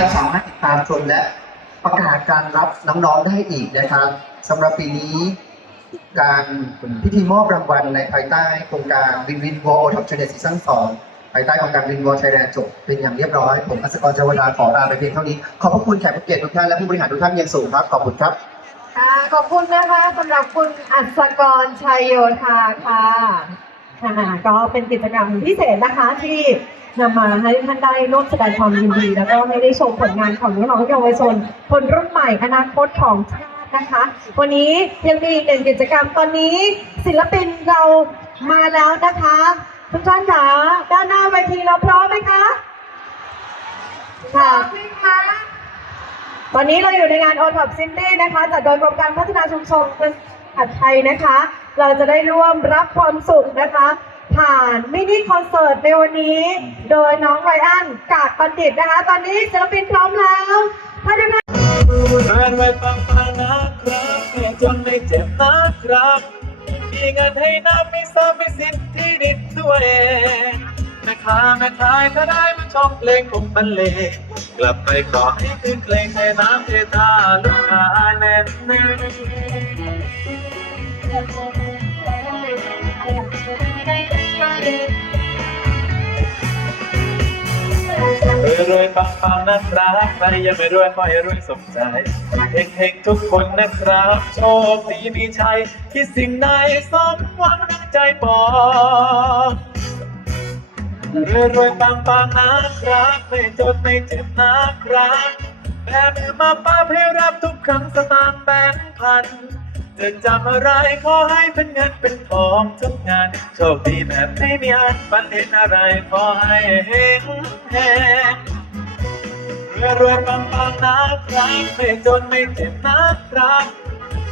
านสามารถติดตามชมและประกาศการรับน้องๆได้อีกนะครับสำหรับปีนี้ การพิธีมอบรางวัลในภายใต้โครงการวินวินวอลท็อปเทรนซีซั่นสองภายใต้โครงการวินวอลไทยแลนด์จบเป็นอย่างเรียบร้อย ผมอัศกรจวดาขอลาไปเพียงเท่านี้ ขอบพระคุณแขกผู้เกียรติทุกท่านและผู้บริหารทุกท่านอย่างสูงครับ ขอบคุณครับ ค่ะขอบคุณนะคะสำหรับคุณอัศกรชัยโยธาค่ะ ค่ะก็เป็นกิจกรรมพิเศษนะคะที่นำมาให้ท่านได้ร่วมแสดงความยินดี แล้วก็ให้ได้ชมผลงานของน้องๆเยาวชนคนรุ่นใหม่อนาคตของชาตินะคะ วันนี้ยังมีอีกหนึ่งกิจกรรมตอนนี้ ศิลปินเรามาแล้วนะคะทุกท่านคะด้านหน้าเวทีเราพร้อมไหมคะค่ะตอนนี้เราอยู่ในงาน o t o p c i t y นะคะจัดโดยกรมการพัฒนาชุมชน ประเทศไทยนะคะ เราจะได้ร่วมรับความสุขนะคะ ผ่านมินิคอนเสิร์ตในวันนี้ โดยน้องไรอันกาดบัณฑิตนะคะ ตอนนี้ศิลปินพร้อมแล้วถ้าทุกท่านรียนไว้ปังปังนะครับไม่จนไม่เจ็บนะครับ มีเงินให้น้ำไม่ซ้ำไม่สิทธิ์ที่ดินด้วยแม่ค้าแม่ขายก็ได้มาชมเพลงผมบรรเลงกลับไปขอให้คืนเพลงให้น้ำเทตาลูกค้าแน่นแน่ รวยๆปังๆนะครับใครยังไม่รวยขอให้รวยสมใจเฮงๆทุกคนนะครับ โชคดีมีชัยคิดสิ่งใดสมหวังดังใจปองรวยรวยๆปังนะครับ ไม่จนไม่เจ็บนะครับแบมือมาป้าให้รับทุกครั้งสตางค์แบงค์พัน จะจำอะไรขอให้เป็นเงินเป็นทองทุกงาน โชคดีแบบไม่มีอันฝันเห็นอะไรขอให้เฮงเฮงรวยรวยปังปังนะครับไม่จนไม่เจ็บนะครับ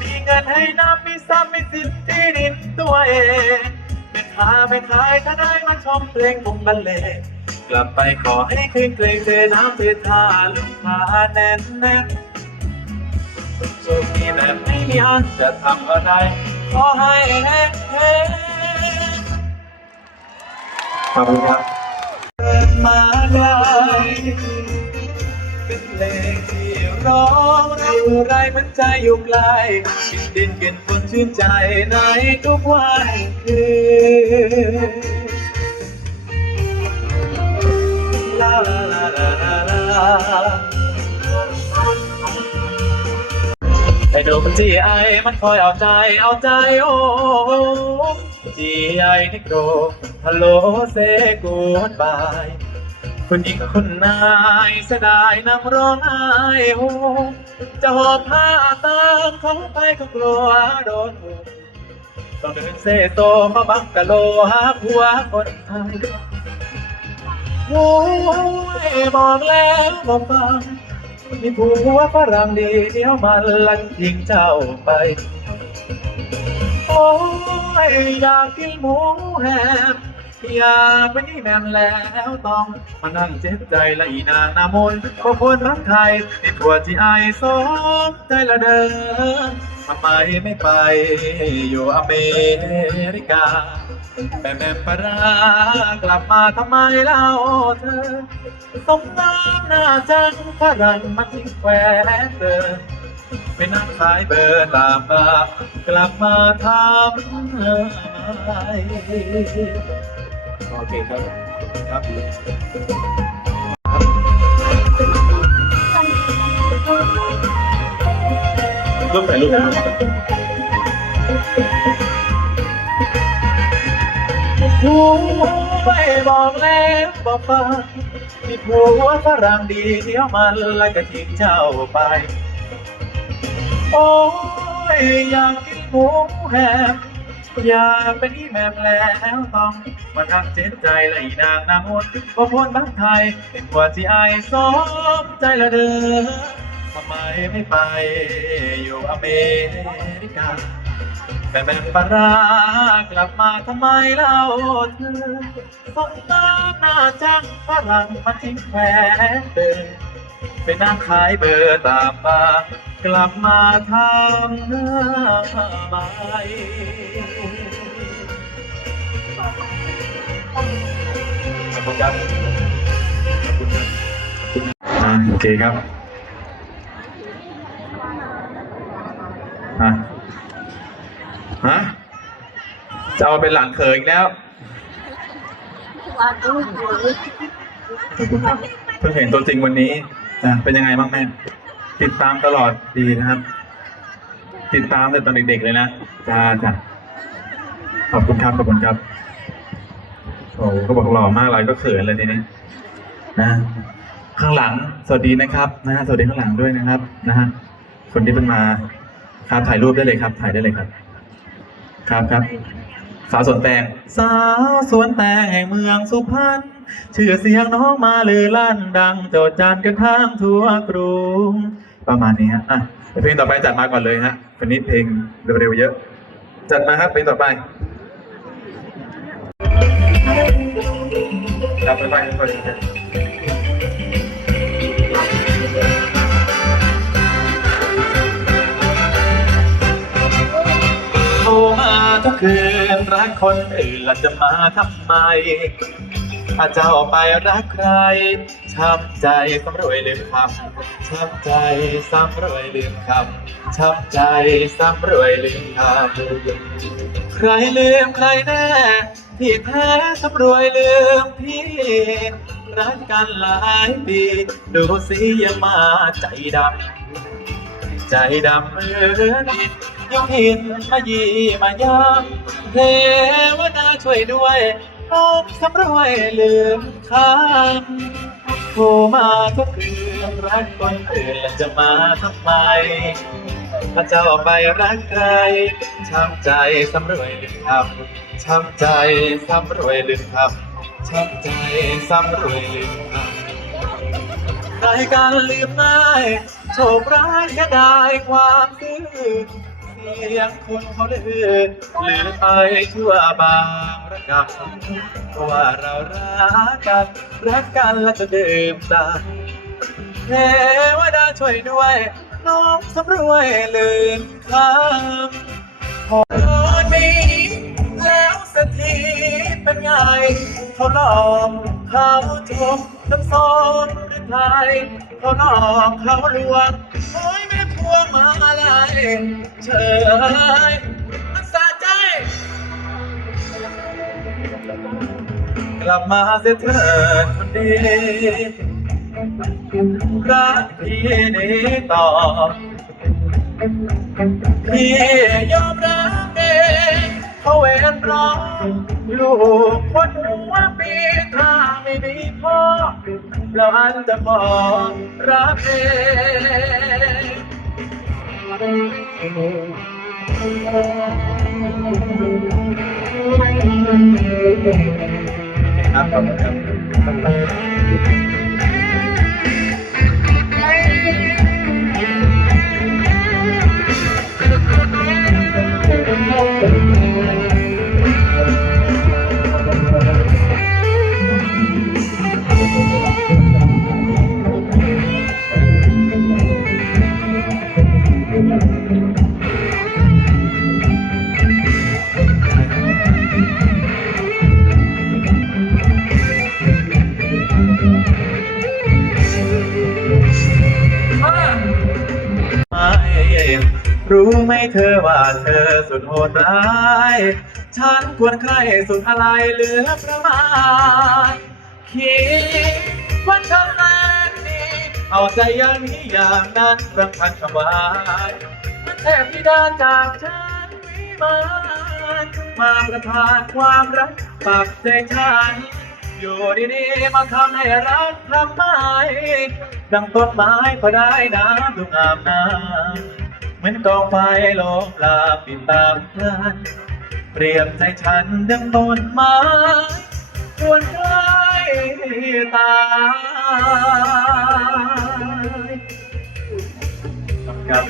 มีเงินให้น้ำมีซ้ำมีสิทธิ์ที่ดินตัวเองไม่ค้าไม่ขายถ้าได้มาชมเพลงผมบรรเลงกลับไปขอให้คืนเพลงเทน้ำเทท่าลูกค้าแน่นแน่น โชคดีแบบไม่มีอันจะทำอะไรขอให้เฮงเฮงขอบคุณครับเดินมาได้เป็นเพลงที่ร้องเราไรมันใจอยู่ไกลกินดินกินฝนชื่นใจในทุกวันคืนลาลาลาลาลา ลาไอ้หนุ่มจีไอมันคอยเอาใจเอาใจโอ้จีไอนิโกรฮัลโหลเซกูดบายคุณหญิงคุณนายเสียดายนำร้องไห้โหจะหอบผ้าตามเขาไปก็กลัวโดนต้องเดินเซโซมาบังกะโลหาผัวคนไทยโอ้ยบอกแล้วบอกฟัง มีผัวฝรั่งดีเดี๋ยวมันลันทิ้งเจ้าไป โอ้ยอยากกินหมูแฮม อยากไปนี่แมมแล้วต้อง มานั่งเจ็บใจละอีนางนามนขอคนรักไทยติดผัวที่ไอายสมใจละเดินทำไมไม่ไปอยู่อเมริกาแม่แม่ปลารากลับมาทำไมเล่าเธอสมน้ำหน้าจังฝรั่งมาทิ้งแควนเดินไปนั่งขายเบอร์ตามมากลับมาทำอะไร โอเคครับครับรูปไหนรูปไหนผัวไม่บอกแล้วบอกฟังมีผัวฝรั่งดีเดี๋ยวมันไล่กระทิ้งเจ้าไป โอ้ยอยากกินหมูแฮม อยากเป็นอีแมมแล้วต้องมานั่งเจ็บใจละอีนางนางมนว่าพ้นบ้านไทย เป็นกว่าที่ไอายสมใจละเด้อทำไมไม่ไปอยู่อเมริกาแต่แม่ปลารากลับมาทำไมเล่าเธอสงตาหน้าจังฝรั่งมาทิ้งแผลเดิน ไปนั่งขายเบอร์ตามบางกลับมาทำหน้าใหม่ขอบคุณครับอบคุณครับขอบคุณครับโอเคครับฮะฮะจะเอาเป็นหลานเขยอีกแล้วเพิ่งเห็นตัวจริงวันนี้ อะเป็นยังไงบ้างแม่ติดตามตลอดดีนะครับ ติดตามตั้งแต่ตอนเด็กๆเลยนะจ้าจ้าขอบคุณครับขอบคุณครับโอ้ก็บอกหล่อมากเลยก็เขินเลยทีนี้นะ ข้างหลังสวัสดีนะครับนะฮะสวัสดีข้างหลังด้วยนะครับนะฮะคนที่เพิ่งมาครับถ่ายรูปได้เลยครับ ถ่ายได้เลยครับ ครับครับ สาวสวนแตงสาวสวนแตงแห่งเมืองสุพรรณชื่อเสียงน้องมาลือลั่นดัง โจดจานกันทางทั่วกรุงประมาณนี้ฮะอะเพลงต่อไปจัดมาก่อนเลยฮะวันนี้เพลงเร็วๆเยอะ จัดมาครับเพลงต่อไปจับไปไปไปไป ทุกคืนรักคนอื่นล้วจะมาทำไม ถ้าเจ้าไปรักใคร ช้ำใจซ้ำรวยลืมคำ ช้ำใจซ้ำรวยลืมคำ ช้ำใจซ้ำรวยลืมคำ ใครลืมใครแน่ที่แท้ซ้ำรวยลืมพี่ รักกันหลายปี ดูสิยังมาใจดำ ใจดำเหมือนอิฐยกหินมายีมาย้ำเทวดาช่วยด้วยน้องสำรวยลืมคำโทรมาทุกคืนรักคนอื่นแล้วจะมาทำไมถ้าเจ้าไปรักใครช้ำใจสำรวยลืมคำช้ำใจสำรวยลืมคำช้ำใจสำรวยลืมคำ ใครกันลืมง่ายโชคร้ายแค่ได้ความซื่อเสียงคุณเขาลือลือไปทั่วบางระกับว่าเรารักกันรักกันและจะดื่มตาเทวดาช่วยด้วย น้องสำรวยลืมคำพอนี้ แล้วสักทีเป็นไง เขาหลอกเขาทุกน้ำซ้อนหรือไทยเขาหลอกเขาลวงโอ้ยไม่พวงมาอะไรเฉยมันสะใจ กลับมาเสียเถิดคนดีรักพี่นี้ต่อพี่ยอมรับ เขาเวรร้องลูกคนหัวปีถ้าไม่มีพ่อเราอันจะขอรับเองครับขอบคุณครับ เธอสุดโหดร้าย ฉันควรใครสุดอะไรเหลือประมาณคิดว่าเธอแสนดีเอาใจอย่างนี้อย่างนั้นรำพันคำหวานมันแทบพิดาจากฉันวิมานมาประทานความรักปักใจฉันอยู่ดีๆมาทำให้รักทำไมดังต้นไม้พอได้น้ำดูงามน้ำ มือนกองไฟลมลาปิดตามพลันเปรียบใจฉันดังต้นไม้ควรใกล้ตายกับ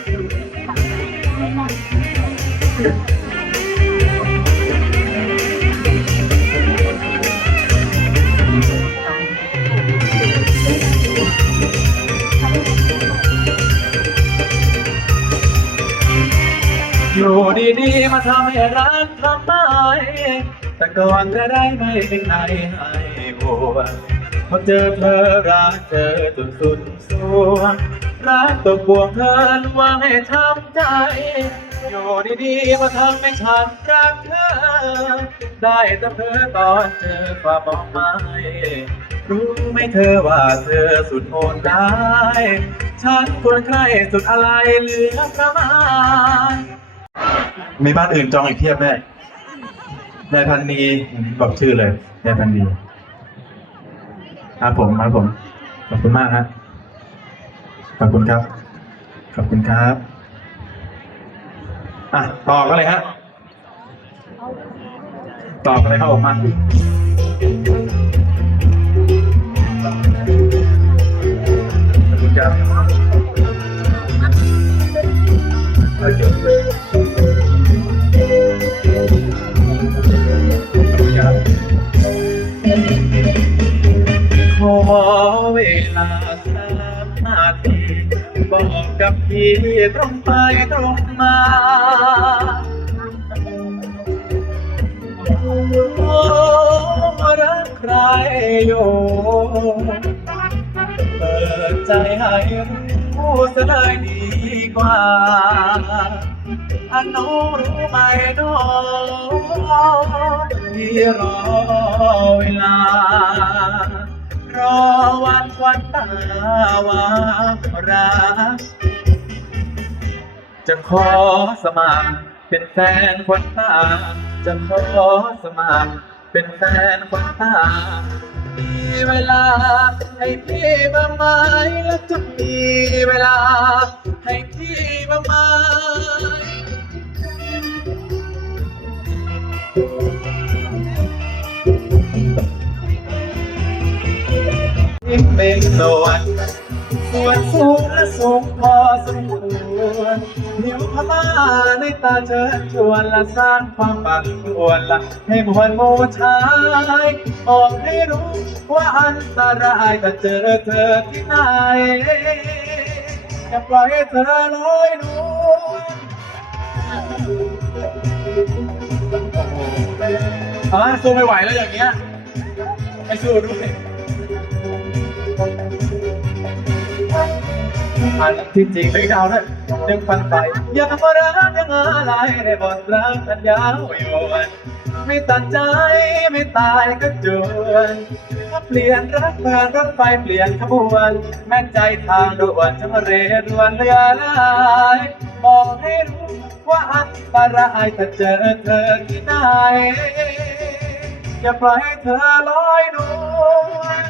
อยู่ดีๆมาทำให้รักทำไมแต่ก่อนจะได้ไม่เป็นไงให้บัวพอเจอเธอรักเธอจนสุดสวงรักตัวปวงเธอลวงให้ช้ำใจ อยู่ดีๆมาทำให้ฉันรักเธอ ได้แต่เธอตอนเจอความมองไม้รู้ไหมเธอว่าเธอสุดโหดร้าย ฉันควรใครสุดอะไรเหลือประมาณ มีบ้านอื่นจองอีกเทียบแม่นายพันนีบอกชื่อเลยนายพันนีครับผมครับผม ขอบคุณมากฮะขอบคุณครับ ขอบคุณครับ อะต่อกันเลยฮะต่อกันเลยครับผมมาขอบคุณครับ เคขอบขอเวลาสามนาทีบอกกับพี่ตรงไปตรงมาโอ้รักใครอยู่เปิดใจให้รู้สลายดี ว่าอันโนรู้ไหมน้องที่รอเวลารอวันควันตาวารักจะขอสมัครเป็นแฟนควันตา จะขอสมัครเป็นแฟนควันตา มีเวลา ให้พี่บ้างไหมและจะมีเวลา ให้พี่บ้างไหมยิ่งเป็นโสด ส่วนสูงและสูงพอสมควรผิวพม่าในตาเชิญชวนและสร้างความปั่นป่วนละให้มวลโมชายออกให้รู้ว่าอันตรายถ้าเจอเธอที่ไหนอย่าปล่อยให้เธอลอยนวลอ่าสู้ไม่ไหวแล้วอย่างเงี้ยไม่สู้ด้วย อันที่จริงไม่เอานะหนึ่งพันไปยังมารักยังอะไรในบทรักอันยาวยวนไม่ตัดใจไม่ตายก็จวนถ้าเปลี่ยนรักเปลี่ยนรถไฟเปลี่ยนขบวน แม่ใจทางด่วนจะมาเรดวนเรือลายบอกให้รู้ว่าอันตรายถ้าเจอเธอที่ไหนอย่าปล่อยให้เธอลอยนวล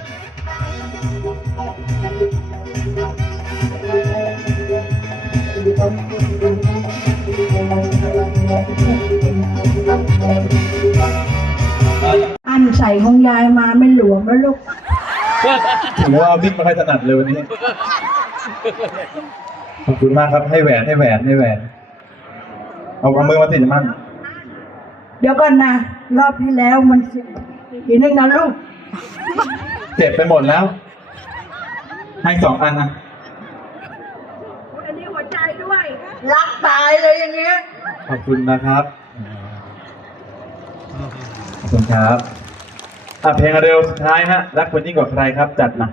ถือว่าวิ่งไม่ค่อยถนัดเลยวันนี้ ขอบคุณมากครับ ให้แหวนให้แหวนให้แหวน เอาเอามือมาติดมั่นเดี๋ยวก่อนนะรอบที่แล้วมันสิอีกนึงนะลูกเจ็บไปหมดแล้ว ให้สองอันนะ อันนี้หัวใจด้วย รักตายเลยอย่างเงี้ย ขอบคุณนะครับ ขอบคุณครับ อะเพลงเร็วสุดท้ายฮะรักคนยิ่งกว่าใครครับจัดมา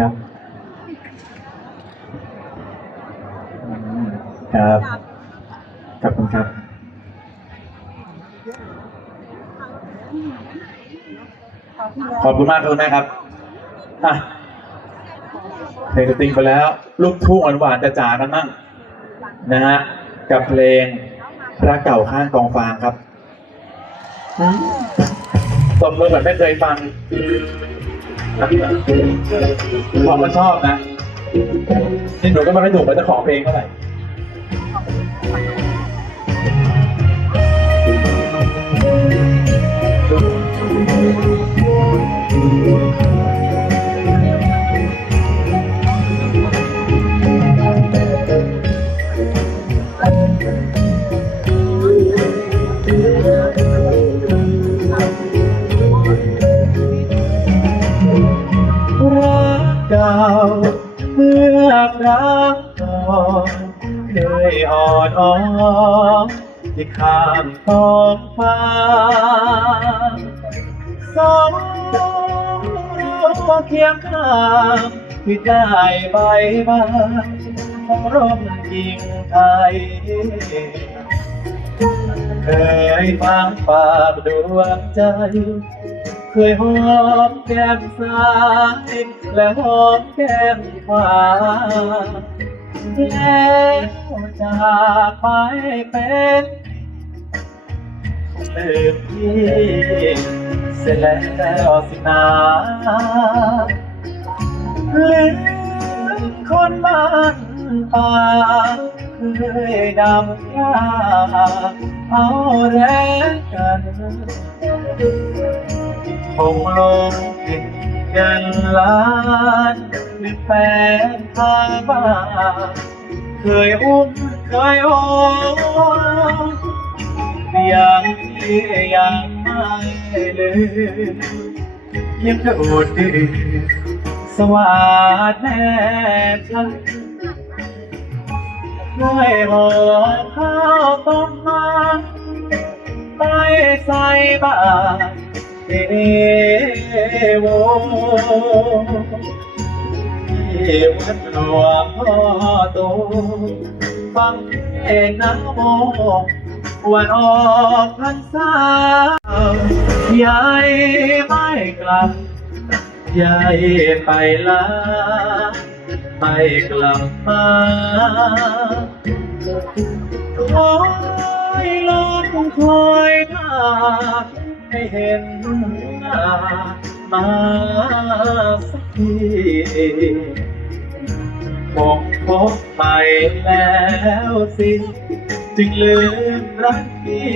ครับ ครับขอบคุณครับ ขอบคุณมากคุณแม่ครับอะเพลงสตริงไปแล้ว ลูกทุ่งหวานๆจะจ๋ากันมั่งนะฮะ กับเพลงรักเก่าข้างกองฟางครับตบมือแบบไม่เคยฟัง ผมก็ชอบนะนี่หนูก็ไมาไม่ถูกกับเจ้าของเพลงเท่าไหร่ ร้อนที่ข้างกองฟ้าสองเราเคียงข้างที่ได้ใบไม้ของร่มกิ่งไทย เคยฟังปากดวงใจ เคยหอมแก้มซ้ายและหอมแก้มขวา แล้วจากไปเป็นลืมพี่เสร็จแล้วสินาลืมคนบ้านป่าเคยดำยาเอาแรงกันคงลงผิดกันล้าน แฟนทางบ้านเคยอุ้มเคยโอบยังที่ยังไม่ลืมยังจะอดดีสวัสดแม่ฉันด้วยหอข้าวต้มมัดไปใส่บาตรเอโว ที่วัดหลวงพ่อโตฟังเพลงนะโมวันออกพรรษายายไม่กลับยายไปลาไม่กลับมาคอยลมคอยทาให้เห็นหน้ามาสักที คงพบไปแล้วสิจึงลืมรักที่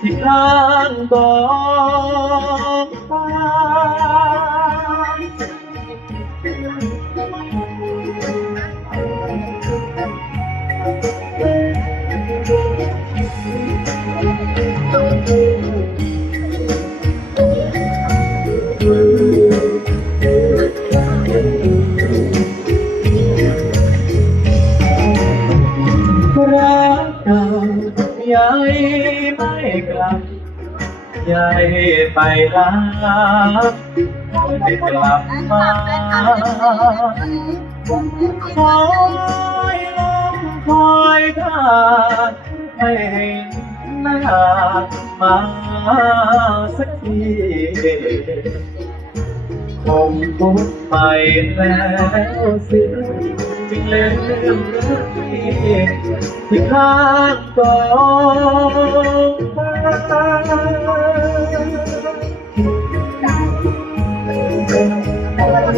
ที่ข้างบอก ยายไปรับไม่กลับมาคอยลมคอยทางไม่เห็นหน้ามาสักทีคงพูดไปแล้วสิจึงลืมรักพี่ที่ข้างกอง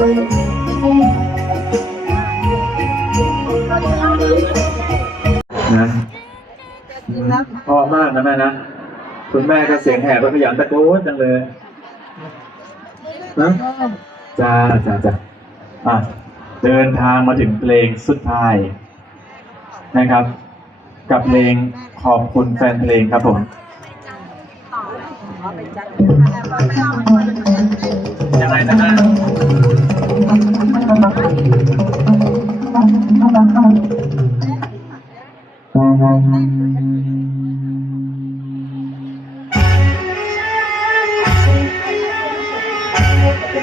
นะพอมากนะแม่นะ คุณแม่ก็เสียงแหบแล้วขยันตะโกนจังเลยนะจ้าจ้าจ้าอะเดินทางมาถึงเพลงสุดท้ายนะครับ กับเพลงขอบคุณแฟนเพลงครับผมยังไงนะ Good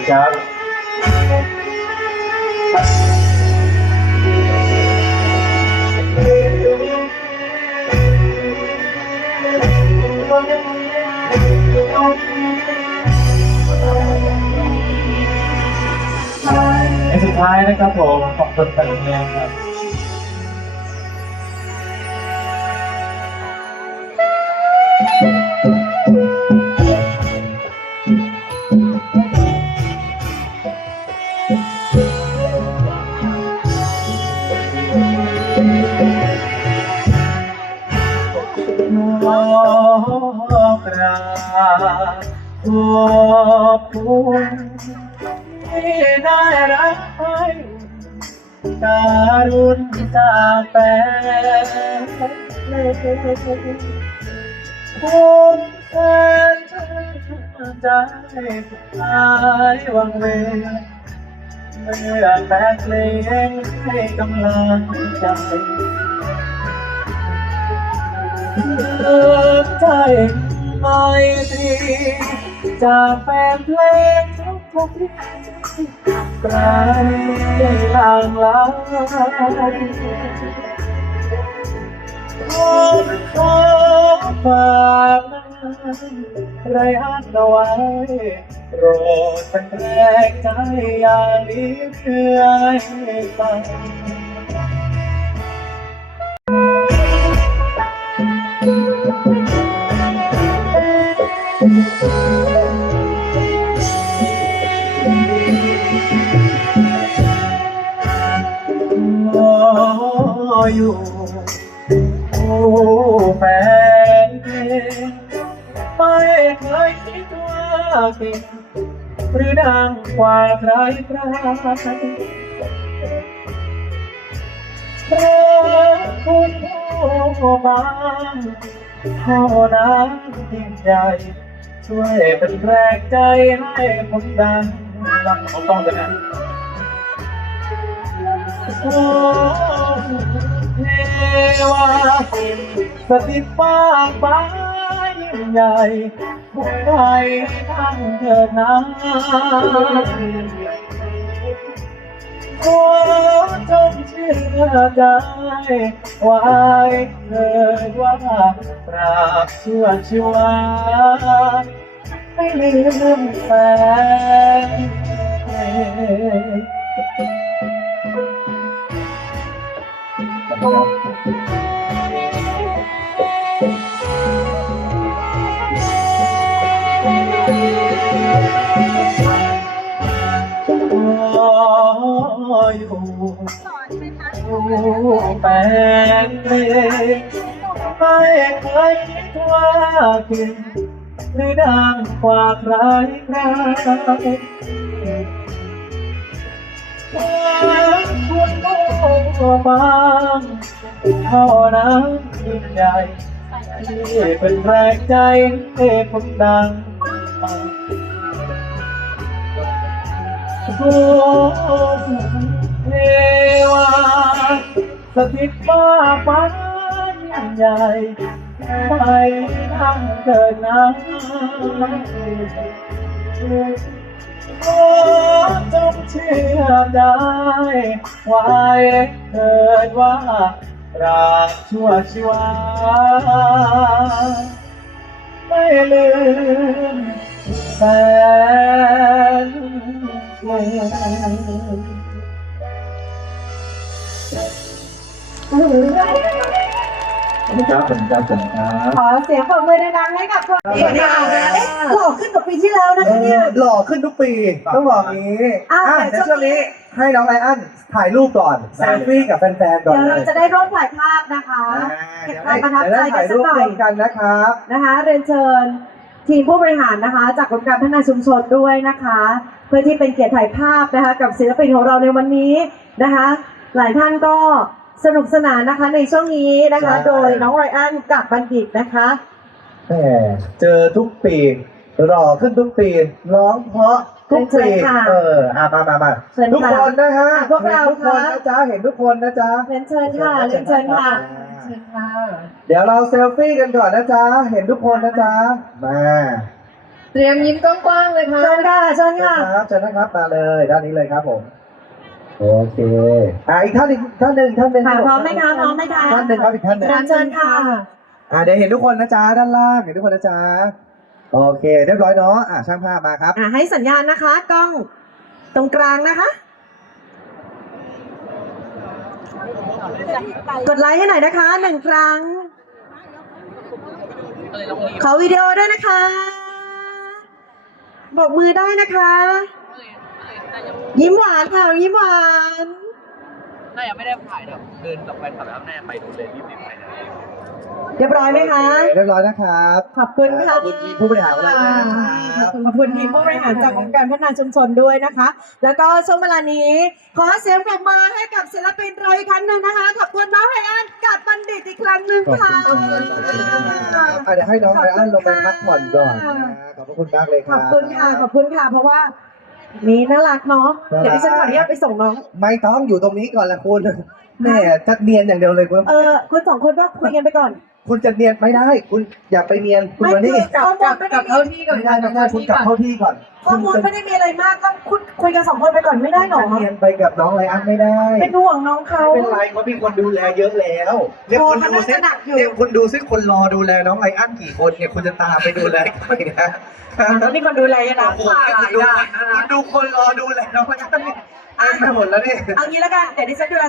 job. นะครับผมขอบคุณกันแรงครับขอกราบขอบคุณ คุณแฟนฉันใจหายวังเวงเมื่อแฟนเพลงให้กำลังใจเลิกใจไม่ตรีจากแฟนเพลงทุกทุกที่ไกลลางลาย คนขอฝากนั้นไรอันเอาไว้โปรดเป็นแรงใจอย่างนี้เพื่อให้ฟังอยู่ แฟนเพลงไม่เคยคิดว่าเก่งหรือดังกว่าใครใครเพราะคุณผู้บางเท่านั้นยิ่งใหญ่ช่วยเป็นแรงใจให้ผมดังลำของต้องเลยนะโอ้ เทวาสถิตฟ้าฟ้ายิ่งใหญ่ผู้ใดทั้งเถิดนะขอจงเชื่อใจไว้เถิดว่าปราบชั่วชีวาไม่ลืมแฟน รออยู่แฟนเพลงไม่เคยคิดว่าเก่งหรือดังกว่าใครใคร ผู้บางเท่านั้นยิ่งใหญ่ที่เป็นแรงใจให้ผมดังโอ้เทวาสถิตฟ้าฟ้ายิ่งใหญ่ไม่ทั้งเกิดน้ำ ขอจงเชื่อได้ไว้เถิดว่าราบชั่วชีวา ไม่ลืมแฟนเพ ลงครับผมครับผมครับขอเสียงปรบมือดังๆให้กับคนนี้ค่ะ เอ๊ะหล่อขึ้นกว่าปีที่แล้วนะคะเนี่ย หล่อขึ้นทุกปีต้องบอกงี้อะอะแต่เดี๋ยวช่ช่ววงงนี้นี้ให้น้องไลอ้อนถ่ายรูปก่อนเซลฟี่กับแฟนๆก่อนเดี๋ยวเลเรายจะได้ร่วมถ่ายภาพนะคะ อ่าเก็บเดี๋ยวความประทับได้ใจเดี๋ยวได้ถ่ายรูปกันสักหน่อยร่วมกันนะครับ นะคะ เรียนเชิญทีมผู้บริหารนะคะ จากกรมการพัฒนาชุมชนด้วยนะคะ เพื่อที่เป็นเกียรติถ่ายภาพนะคะ กับศิลปินของเราในวันนี้นะคะ หลายท่านก็ สนุกสนานนะคะในช่วงนี้นะคะ ใช่ โดยน้องไรอันกับบัณฑิตนะคะ แหมเจอทุกปีหล่อขึ้นทุกปี ร้องเพราะทุกเชิปีญค่ะเอออะมามามาเชิญทุกค่ะคนนะฮะอะพวกเราห็นทุกคนค่ะ นะจ๊ะเห็นทุกคนนะจ๊ะ เรียนเชิญค่ะเรียนเชิญค่ะ เชิญค่ะเดี๋ยวเราเซลฟี่กันก่อนนะจ๊ะ เห็นทุกคนนะจ๊ะ มาเตรียมยิ้มกว้างๆเลยค่ะ เชิญค่ะเชิญค่ะ ครับเชิญนะครับมาเลยด้านนี้เลยครับผม โอเคอ่าอีกท่านหนึ่งท่านหนึ่งท่านหนึ่งค่ะพร้อมไหมคะพร้อมไหมคะท่านหนึ่งครับอีกท่านหนึ่งเรียนเชิญค่ะอ่าเดี๋ยวเห็นทุกคนนะจ๊ะด้านล่างเห็นทุกคนนะจ๊ะโอเคเรียบร้อยเนาะอ่าช่างภาพมาครับอะให้สัญญาณนะคะกล้องตรงกลางนะคะ กดไลค์ให้หน่อยนะคะหนึ่งครั้ง ขอวิดีโอด้วยนะคะบอกมือได้นะคะ ยิ้มหวานค่ะยิ้มหวานน่ายังไม่ได้ถ่ายนะเดินกลับไปถ่ายแล้วแน่ไปดูเลยรีบๆไปนะเรียบร้อยไหมคะ เรียบร้อยนะครับขอบคุณค่ะขอบคุณทีมผู้บริหารของเราด้วยนะครับขอบคุณทีมผู้บริหารจากองค์การพัฒนาชุมชนด้วยนะคะ แล้วก็ช่วงเวลานี้ ขอเสียงปรบมือให้กับศิลปินเราอีกครั้งหนึ่งนะคะขอบคุณน้องไฮอันกับบัณฑิตอีกครั้งหนึ่งค่ะขอบคุณครับอะเดี๋ยวให้น้องไบรอันลงไปพักผ่อนก่อนนะขอบพระคุณมากเลยคขรับอบคุณค่ะขอบคุณค่ะเพราะว่า นี่น่ารักเนาะ เดี๋ยวดิฉันขออนุญาตไปส่งน้อง ไม่ต้องอยู่ตรงนี้ก่อนละคุณ แม่จะเนียนอย่างเดียวเลยคุณเออคุณสองคนก็คุยกันไปก่อน คุณจะเนียนไม่ได้ คุณอย่าไปเนียนคุณไม่มานี่คือข้อมูลไม่ได้มีไม่ได้ไม่ได้คุณกลับเข้าที่ก่อนข้อมูลคุณไม่ได้มีอะไรมากก็คุยคุยกันสองคนไปก่อนไม่ได้หรอจะเนียนไปกับน้องไลอันไม่ได้ เป็นห่วงน้องเขาไม่เป็นไรเขามีคนดูแลเยอะแล้วเรียกคุณดูซิโอ้เขาน่าจะหนักอยู่เรียกคุณดูซิคนรอดูแลน้องไลอันกี่คนเนี่ยคุณจะตามไปดูแลใครนะแล้วมีคนดูแลยังนะโอ้โหคุณดูคุณดูคนรอดูแลน้องไลอันนี่เต็มไปหมดแล้วนี่เอางี้แล้วกันเดี๋ยวดิฉันดูแล